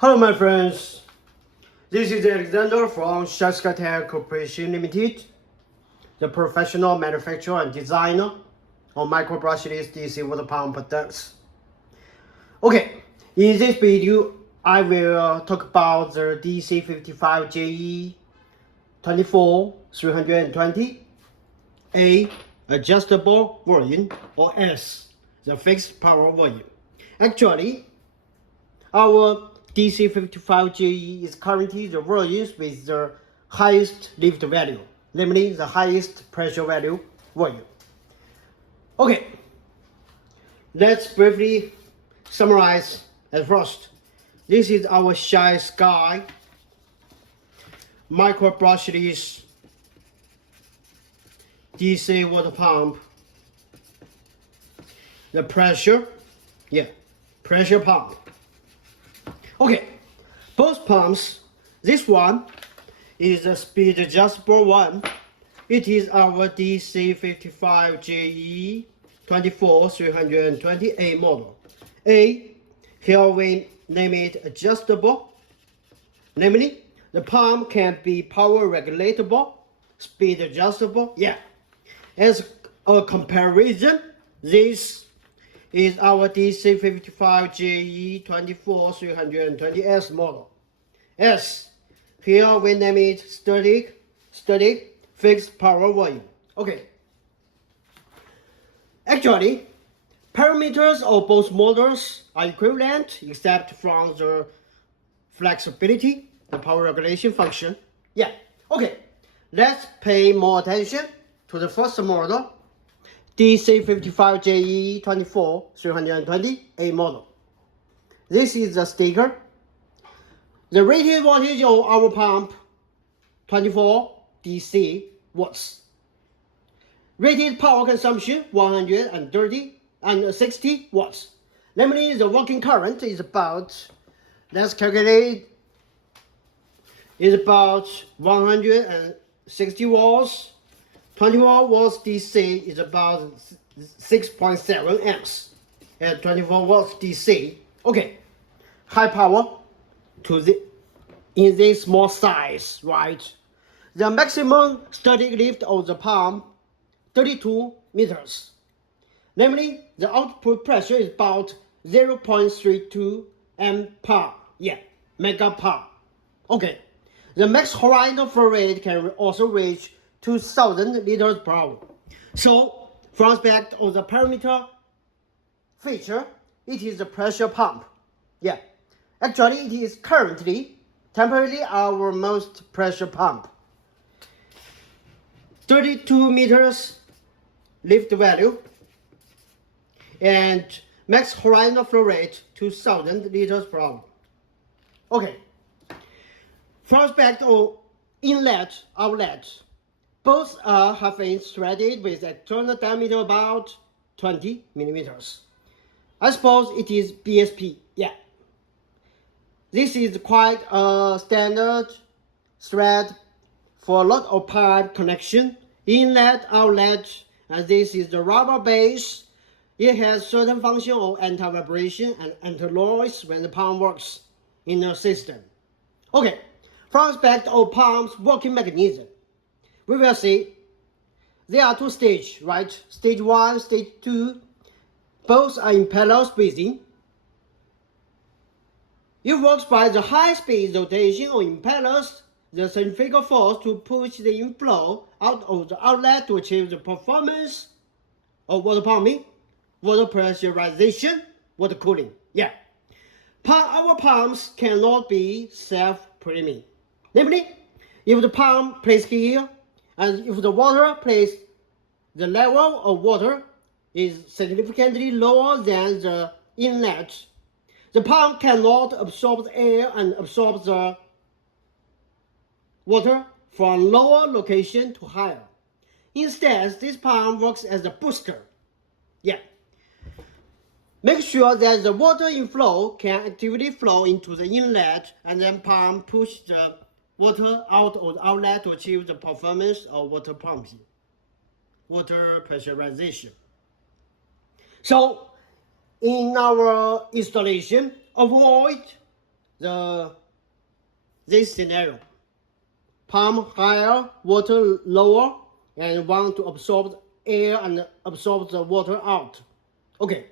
Hello my friends, this is Alexander from SHYSKY Corporation Limited, the professional manufacturer and designer of micro brushless DC water pump products. Okay, in this video I will talk about the DC55JE-24320, A adjustable version, or S the fixed power version. Actually, our DC55JE is currently the version with the highest lift value, namely the highest pressure value version. Okay, let's briefly summarize at first. This is our SHYSKY micro brushless DC water pump. The pressure pump. Okay, both pumps. This one is a speed adjustable one. It is our DC55JE-24320A model. A, here we name it adjustable. Namely, the pump can be power regulatable, speed adjustable. As a comparison, this is our DC55JE-24320S model. S, here we name it static fixed power version. Okay. Actually, parameters of both models are equivalent except from the flexibility, the power regulation function. Okay. Let's pay more attention to the first model, DC55JE-24320A model. This is the sticker. The rated voltage of our pump, 24 DC watts. Rated power consumption, 130 and 60 watts. Namely, the working current is about, let's calculate, is about 160 watts. 24 watts DC is about 6.7 amps at 24 watts DC. Okay, high power in this small size, right? The maximum static lift of the pump, 32 meters. Namely, the output pressure is about 0.32 megapar. Okay, the max horizontal flow rate can also reach 2,000 liters per hour. So, from aspect of the parameter feature, it is a pressure pump. Actually, it is temporarily our most pressure pump. 32 meters lift value and max horizontal flow rate 2,000 liters per hour. Okay. From aspect of inlet, outlet, both are half-inch threaded with external diameter about 20 millimeters. I suppose it is BSP. This is quite a standard thread for a lot of pipe connection, inlet, outlet, and this is the rubber base. It has certain function of anti-vibration and anti-noise when the pump works in the system. Okay, from aspect of pump's working mechanism, we will see there are two stages, right? Stage 1, stage 2, both are impeller spacing. It works by the high-speed rotation of impellers, the centrifugal force to push the inflow out of the outlet to achieve the performance of water pumping, water pressurization, water cooling. Our pumps cannot be self-priming. Namely, if the pump placed here, and if the water placed, the level of water is significantly lower than the inlet, the pump cannot absorb the air and absorb the water from lower location to higher. Instead, this pump works as a booster. Make sure that the water inflow can actively flow into the inlet and then pump push the water out of the outlet to achieve the performance of water pumping, water pressurization. So, in our installation, avoid this scenario. Pump higher, water lower, and want to absorb air and absorb the water out. Okay.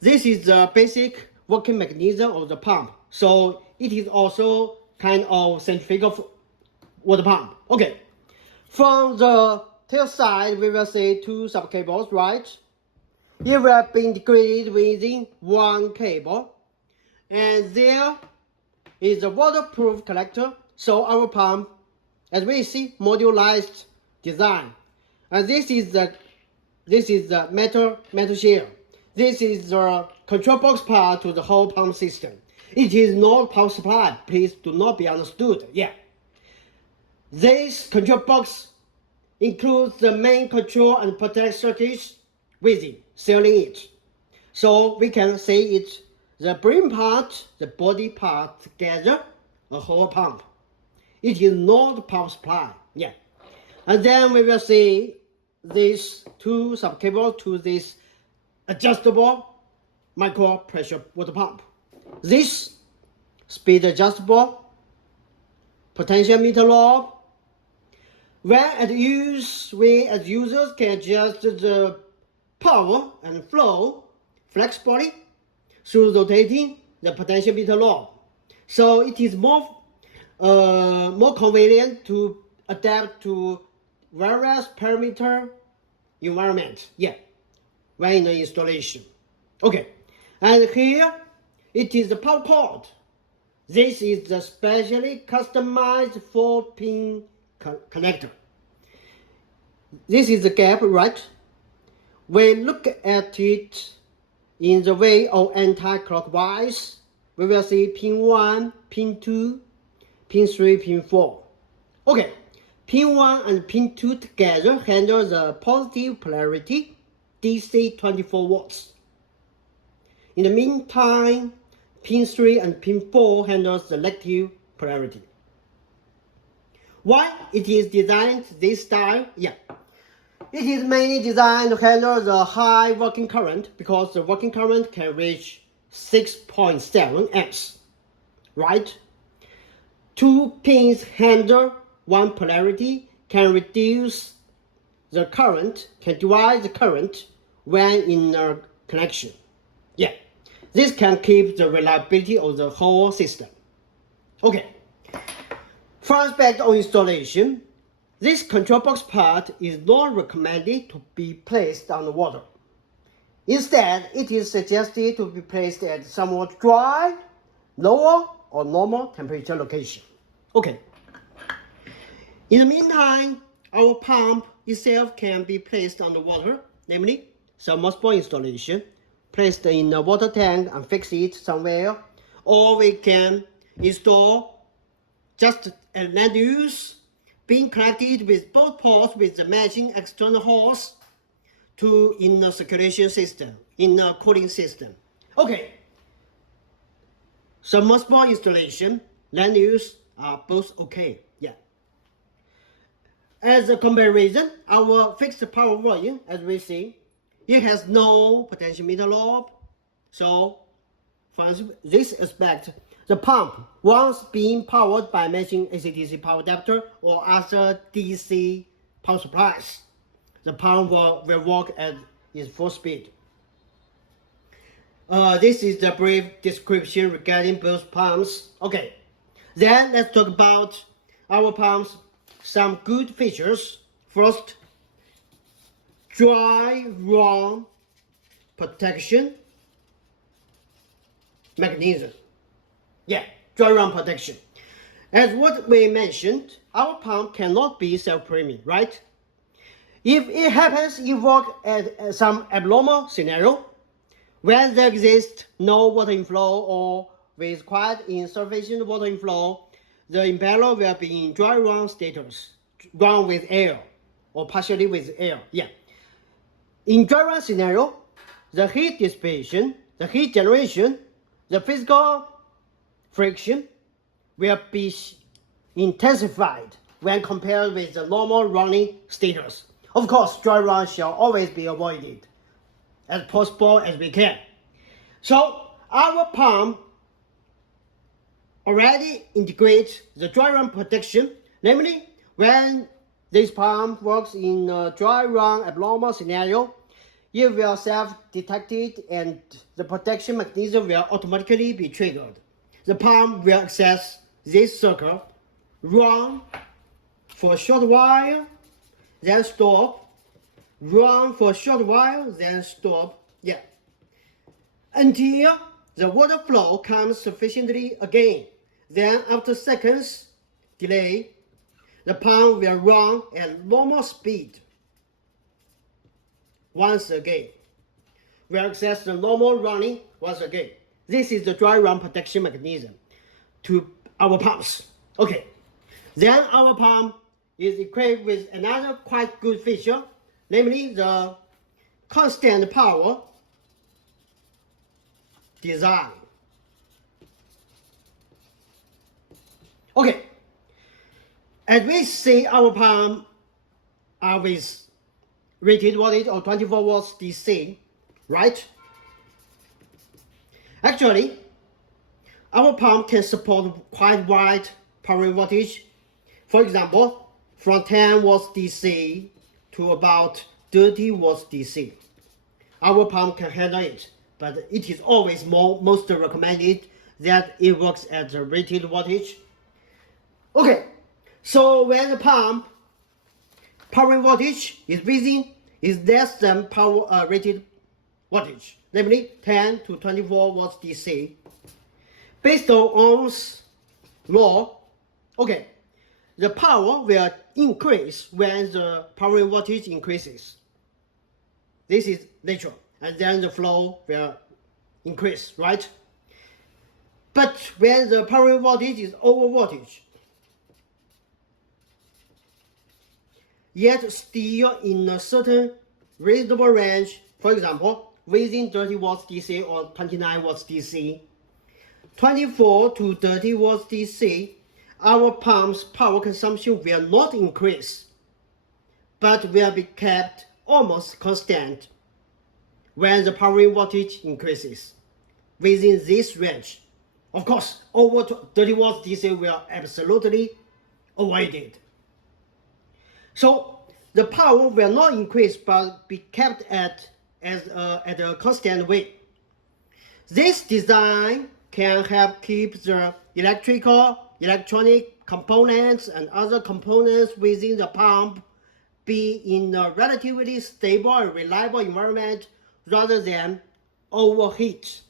This is the basic working mechanism of the pump. So it is also kind of centrifugal water pump. Okay. From the tail side, we will see two subcables, right? Here will be integrated within one cable. And there is a waterproof collector. So our pump, as we see, modularized design. And this is the metal shell. This is the control box part to the whole pump system. It is not power supply. Please do not be understood. Yeah. This control box includes the main control and protect circuits within, sealing it. So we can say it's the brain part, the body part together, a whole pump. It is not power supply. Yeah. And then we will see these two subcables to this adjustable micro pressure water pump. This speed adjustable potentiometer knob. When at use, we as users can adjust the power and flow flexibly through rotating the potentiometer knob. So it is more convenient to adapt to various parameter environment. Yeah, when in the installation. Okay, and here it is the power cord. This is the specially customized 4-pin connector. This is the gap, right? We look at it in the way of anti-clockwise. We will see pin 1, pin 2, pin 3, pin 4. Okay, pin 1 and pin 2 together handle the positive polarity, DC 24 volts. In the meantime, pin 3 and pin 4 handles the negative polarity. Why it is designed this style? Yeah. It is mainly designed to handle the high working current because the working current can reach 6.7 amps, right? 2 pins handle one polarity, can reduce the current, can divide the current when in a connection. Yeah, this can keep the reliability of the whole system. Okay, first back on installation. This control box part is not recommended to be placed on the water. Instead, it is suggested to be placed at somewhat dry, lower or normal temperature location. Okay. In the meantime, our pump itself can be placed on the water, namely submersible installation, placed in a water tank and fix it somewhere, or we can install just a land use being connected with both ports with the matching external hose to inner circulation system, inner cooling system. Okay, submersible installation, land use are both okay. Yeah. As a comparison, our fixed power version, as we see, it has no potentiometer knob. So, from this aspect, the pump, once being powered by matching AC/DC power adapter or other DC power supplies, the pump will work at its full speed. This is the brief description regarding both pumps. Okay, then let's talk about our pumps. Some good features. First, dry run protection mechanism. Yeah, dry run protection. As what we mentioned, our pump cannot be self-priming, right? If it happens you work at some abnormal scenario, where there exists no water inflow or with quite insufficient water inflow, the impeller will be in dry run status, run with air or partially with air. Yeah. In dry run scenario, the heat dissipation, the heat generation, the physical friction will be intensified when compared with the normal running status. Of course, dry run shall always be avoided as possible as we can. So our pump already integrate the dry run protection. Namely, when this pump works in a dry run abnormal scenario, it will self-detect and the protection mechanism will automatically be triggered. The pump will access this circle, run for a short while, then stop, run for a short while, then stop, until the water flow comes sufficiently again. Then after seconds delay, the pump will run at normal speed. Once again, will access the normal running once again. This is the dry run protection mechanism to our pumps. Okay, then our pump is equipped with another quite good feature, namely the constant power design. Okay, as we see our pump are with rated voltage or 24 volts DC, right? Actually, our pump can support quite wide powering voltage. For example, from 10 volts DC to about 30 volts DC. Our pump can handle it, but it is always most recommended that it works at the rated voltage. Okay, so when the pump powering voltage is less than rated voltage, namely 10 to 24 volts DC, based on Ohm's law, okay, the power will increase when the powering voltage increases. This is natural, and then the flow will increase, right? But when the powering voltage is over voltage, yet still in a certain reasonable range, for example, within 30 volts DC or 29 volts DC, 24 to 30 volts DC, our pump's power consumption will not increase, but will be kept almost constant when the powering voltage increases within this range. Of course, over 30 volts DC will absolutely avoided. So the power will not increase but be kept at a constant rate. This design can help keep the electronic components and other components within the pump be in a relatively stable and reliable environment rather than overheat.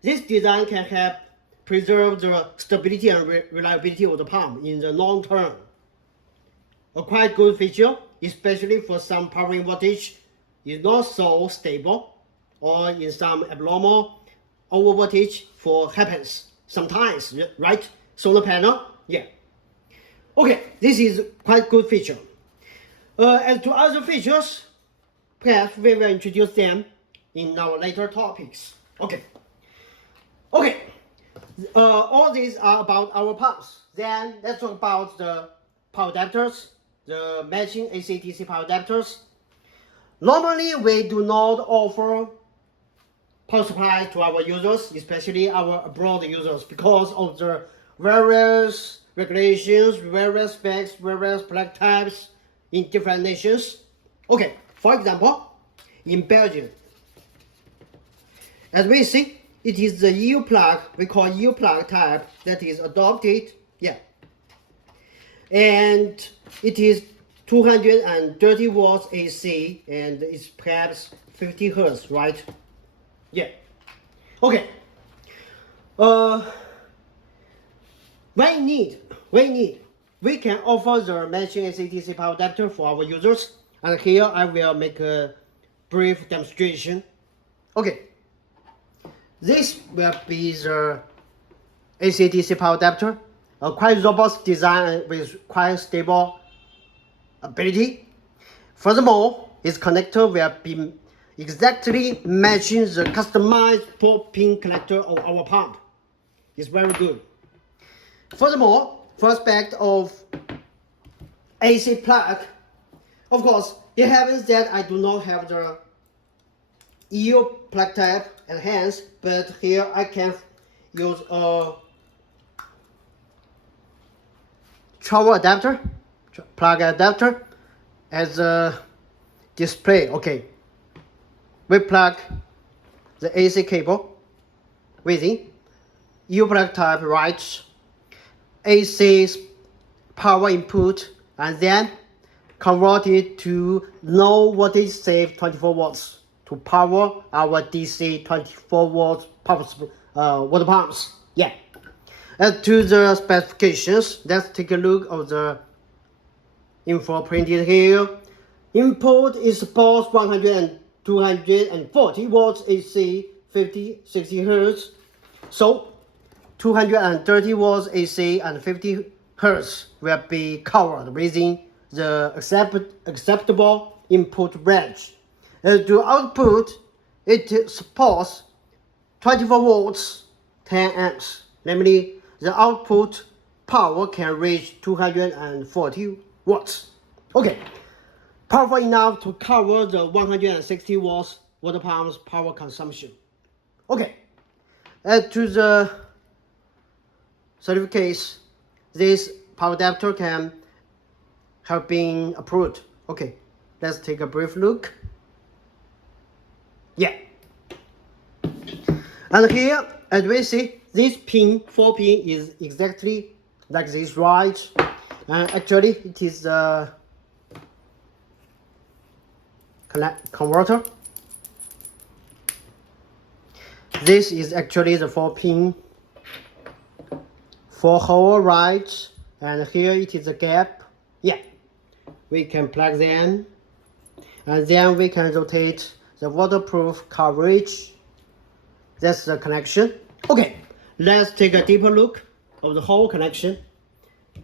This design can help preserve the stability and reliability of the pump in the long term. A quite good feature, especially for some powering voltage is not so stable, or in some abnormal over voltage happens sometimes, right? Solar panel, Okay, this is quite good feature. As to other features, perhaps we will introduce them in our later topics. Okay, all these are about our pumps. Then let's talk about the power adapters, the matching AC/DC power adapters. Normally, we do not offer power supply to our users, especially our abroad users, because of the various regulations, various specs, various plug types in different nations. Okay, for example, in Belgium, as we see, it is the EU plug, we call EU plug type, that is adopted, and it is 230 volts AC, and it's perhaps 50 hertz, right? Okay. We can offer the matching AC/DC power adapter for our users, and here I will make a brief demonstration. Okay. This will be the AC/DC power adapter, a quite robust design with quite stable ability. Furthermore, its connector will be exactly matching the customized 4-pin connector of our pump. It's very good. Furthermore, for aspect of AC plug, of course, it happens that I do not have the EU plug type at hand, but here I can use a travel adapter, plug adapter as a display. Okay, we plug the AC cable within. U-plug type writes AC power input and then convert it to low voltage safe 24 volts to power our DC 24 volts water pumps. Yeah. As to the specifications, let's take a look at the info printed here. Input is supports 100 and 240 volts AC, 50, 60 Hertz. So 230 volts AC and 50 Hertz will be covered within the acceptable input range. As to output, it supports 24 volts, 10 amps. Namely, the output power can reach 240 watts. Okay, powerful enough to cover the 160 watts water pump's power consumption. Okay, as to the certificates, this power adapter can have been approved. Okay, let's take a brief look. Yeah. And here, as we see, this pin, 4 pin, is exactly like this, right? Actually, it is a converter. This is actually the 4 pin, 4 hole, right? And here it is a gap. Yeah, we can plug them, and then we can rotate the waterproof coverage. That's the connection. Okay, let's take a deeper look of the whole connection.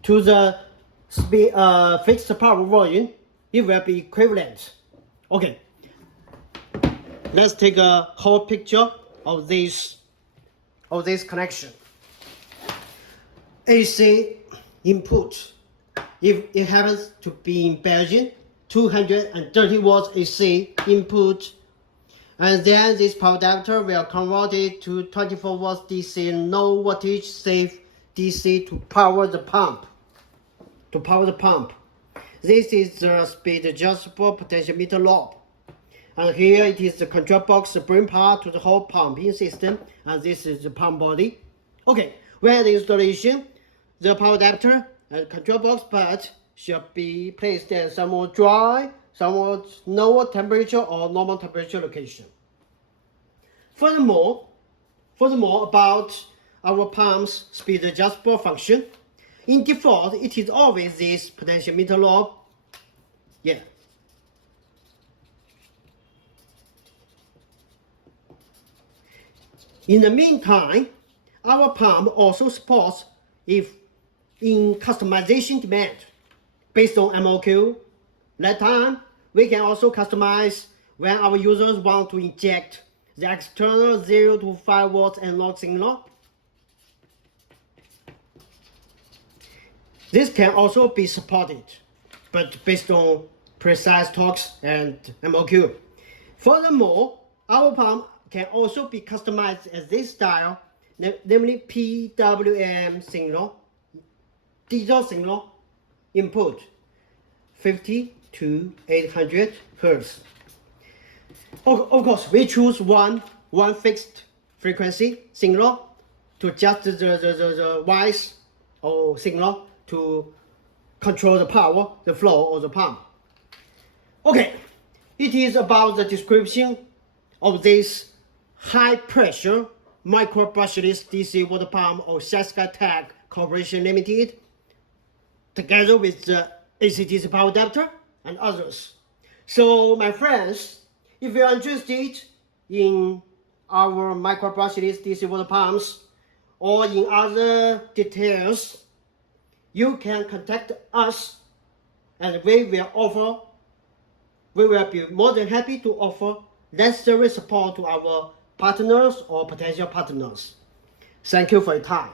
To the fixed power volume, it will be equivalent. Okay, let's take a whole picture of this connection. AC input, if it happens to be in Belgium, 230 watts AC input, and then this power adapter will convert it to 24 watts DC low voltage safe DC to power the pump. This is the speed adjustable potentiometer knob. And here it is the control box spring part to the whole pumping system, and this is the pump body. Okay, when the installation, the power adapter and control box part should be placed in somewhat dry, somewhat lower temperature or normal temperature location. Furthermore, about our pump's speed adjustable function, in default, it is always this potentiometer knob. Yeah. In the meantime, our pump also supports if in customization demand based on MOQ. That time, we can also customize when our users want to inject the external 0 to 5 volts analog signal. This can also be supported, but based on precise torques and MOQ. Furthermore, our pump can also be customized as this style, namely PWM signal, digital signal input, 50 to 800 Hertz. Of course, we choose one fixed frequency signal to adjust the voice or signal to control the power, the flow of the pump. Okay, it is about the description of this high pressure micro brushless DC water pump of SHYSKY Tech Corporation Limited, together with the AC/DC power adapter and others. So my friends, if you are interested in our micro brushless DC water pumps or in other details, you can contact us, and we will be more than happy to offer necessary support to our partners or potential partners. Thank you for your time.